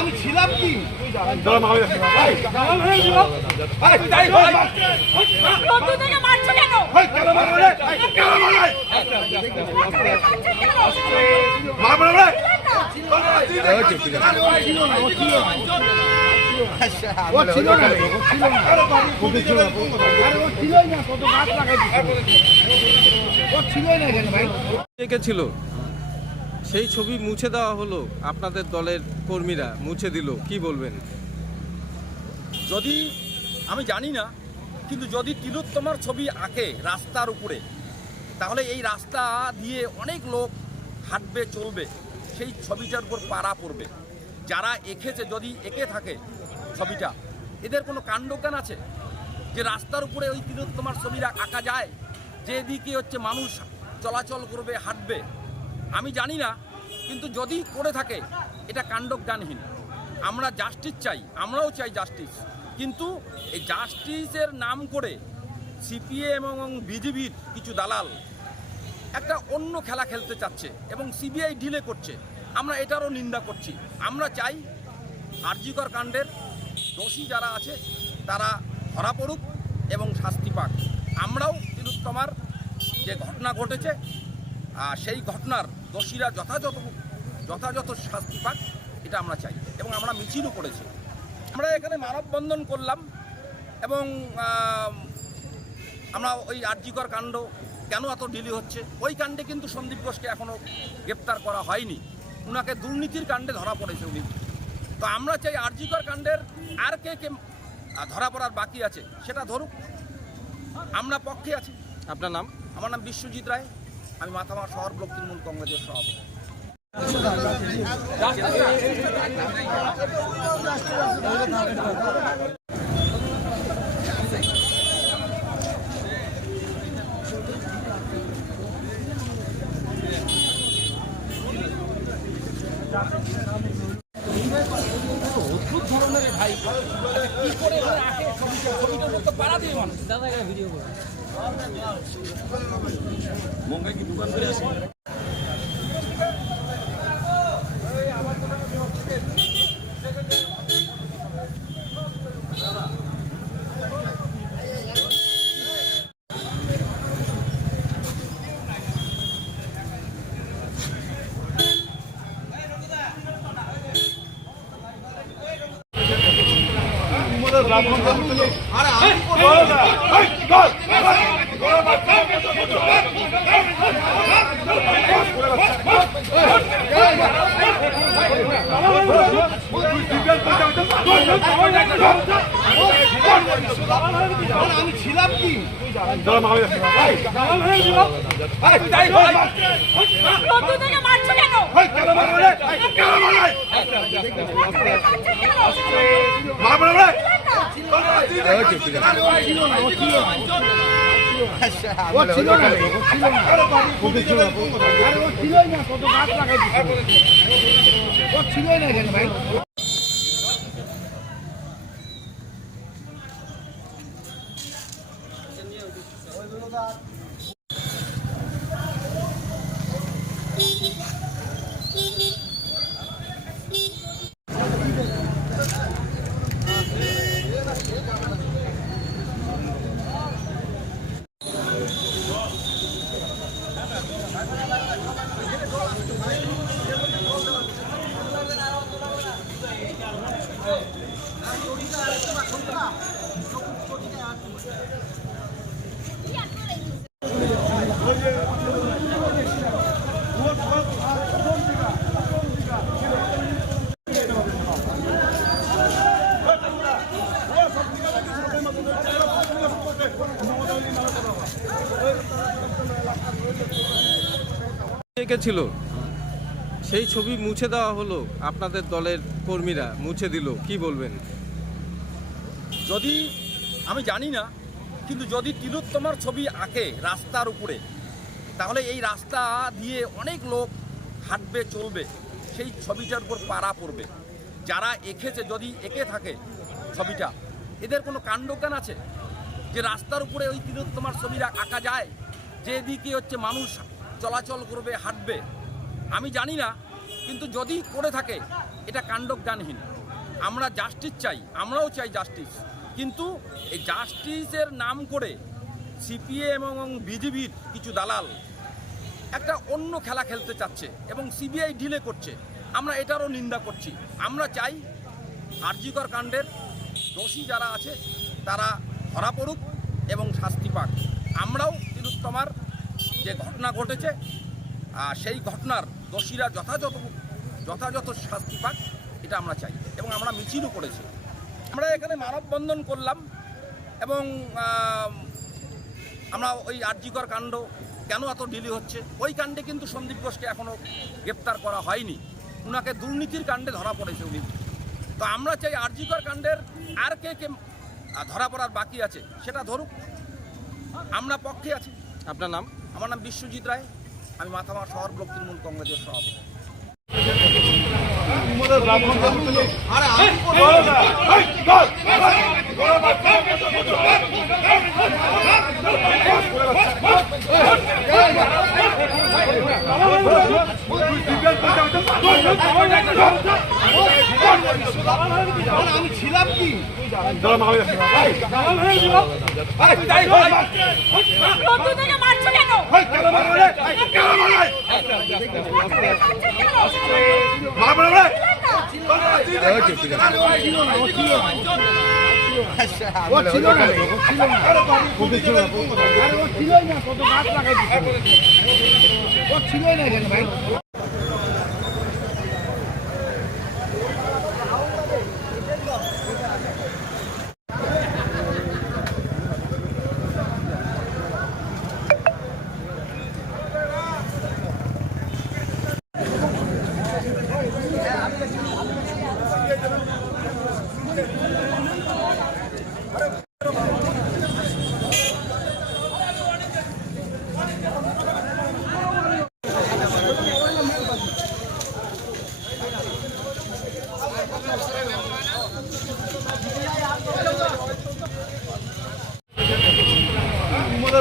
আমি ছিলাম কি রোদ্দুর থেকে মারছো ছিল। সেই ছবি মুছে দেওয়া হলো আপনাদের দলের কর্মীরা, মুছে দিল। কি বলবেন? যদি, আমি জানি না, কিন্তু যদি তিলোত্তমার ছবি আঁকে রাস্তার উপরে, তাহলে এই রাস্তা দিয়ে অনেক লোক হাঁটবে, চলবে। সেই ছবিটার উপর পাড়া পড়বে। যারা এঁকেছে, যদি এঁকে থাকে ছবিটা, এদের কোনো কাণ্ডজ্ঞান আছে? যে রাস্তার উপরে ওই তিলোত্তমার ছবি আঁকা যায় যেদিকে হচ্ছে মানুষ চলাচল করবে, হাঁটবে, আমি জানি না, কিন্তু যদি করে থাকে, এটা কাণ্ডজ্ঞানহীন। আমরা জাস্টিস চাই, আমরাও চাই জাস্টিস কিন্তু এই জাস্টিসের নাম করে সিপিএম এবং বিজেপির কিছু দালাল একটা অন্য খেলা খেলতে চাচ্ছে এবং সিবিআই ডিলে করছে। আমরা এটারও নিন্দা করছি। আমরা চাই আরজিকর কাণ্ডের দোষী যারা আছে, তারা ধরা পড়ুক এবং শাস্তি পাক। আমরাও তিলোত্তমার যে ঘটনা ঘটেছে সেই ঘটনার দোষীরা যথাযথ যথাযথ শাস্তি পাক, এটা আমরা চাই। এবং আমরা মিছিলও করেছি। আমরা এখানে মানববন্ধন করলাম এবং আমরা ওই আর্যিকর কাণ্ড কেন এত ডিলি হচ্ছে? ওই কাণ্ডে কিন্তু সন্দীপ ঘোষকে এখনও গ্রেপ্তার করা হয়নি। উনাকে দুর্নীতির কাণ্ডে ধরা পড়েছে উনি। তো আমরা চাই আর্যিকর কাণ্ডের আর কে কে ধরা পড়ার বাকি আছে সেটা ধরুক। আমরা পক্ষে আছি। আপনার নাম? আমার নাম বিশ্বজিৎ রায়। আমি মাথামা শহর ব্লক তৃণমূল কংগ্রেসের সভাপতি। ছবিটার মুম্বাই কি দোকান করে আসে? আমি ছিলাম কি মারছো কেন? মারছো কেন? ও ছিল না ও ছিল না ও ছিল আরে ও ছিলই না কত গাছ লাগাই ও ছিলই না এখানে ভাই এঁকেছিল সেই ছবি মুছে দেওয়া হলো আপনাদের দলের কর্মীরা, মুছে দিল, কি বলবেন? যদি, আমি জানি না, কিন্তু যদি তিলোত্তমার ছবি আঁকে রাস্তার উপরে তাহলে এই রাস্তা দিয়ে অনেক লোক হাঁটবে, চলবে। সেই ছবিটার উপর পাড়া পড়বে। যারা এঁকেছে, যদি এঁকে থাকে ছবিটা, এদের কোনো কাণ্ডজ্ঞান আছে? যে রাস্তার উপরে ওই তিলোত্তমার ছবি আঁকা যায় যেদিকে হচ্ছে মানুষ চলাচল করবে, হাঁটবে? আমি জানি না, কিন্তু যদি করে থাকে, এটা কাণ্ডজ্ঞানহীন। আমরা জাস্টিস চাই, আমরাও চাই জাস্টিস কিন্তু এই জাস্টিসের নাম করে সিপিএম এবং বিজেপির কিছু দালাল একটা অন্য খেলা খেলতে চাচ্ছে এবং সিবিআই ডিলে করছে। আমরা এটারও নিন্দা করছি। আমরা চাই আরজিকর কাণ্ডের দোষী যারা আছে, তারা ধরা পড়ুক এবং শাস্তি পাক। আমরাও তিলোত্তমার যে ঘটনা ঘটেছে সেই ঘটনার দোষীরা যথাযথ যথাযথ শাস্তি পাক, এটা আমরা চাই। এবং আমরা মিছিলও করেছি। আমরা এখানে মানববন্ধন করলাম এবং আমরা ওই আর্যিকর কাণ্ড কেন এত ডিলি হচ্ছে ওই কাণ্ডে কিন্তু সন্দীপ ঘোষকে এখনও গ্রেপ্তার করা হয়নি উনাকে দুর্নীতির কাণ্ডে ধরা পড়েছে উনি তো আমরা চাই আর্যিকর কাণ্ডের আর কে কে ধরা পড়ার বাকি আছে সেটা ধরুক আমরা পক্ষে আছি আপনার নাম আমার নাম বিশ্বজিৎ রায় আমি মাথামা শহর ব্লক তৃণমূল কংগ্রেসের সভাপতি আমি ছিলাম কি রোদ্দুর ও ছিল না ও ছিল না আরে ও ছিল না কত গাছ লাগাই ও ছিল না কেন ভাই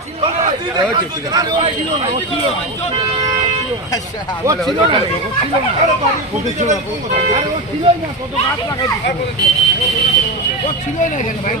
থেকে মারছো কেন ও ছিল না, ও ছিল না। ওকে ছিল আরে ও ছিলই না কত গাছ লাগাই ও ছিল না এখানে ভাই?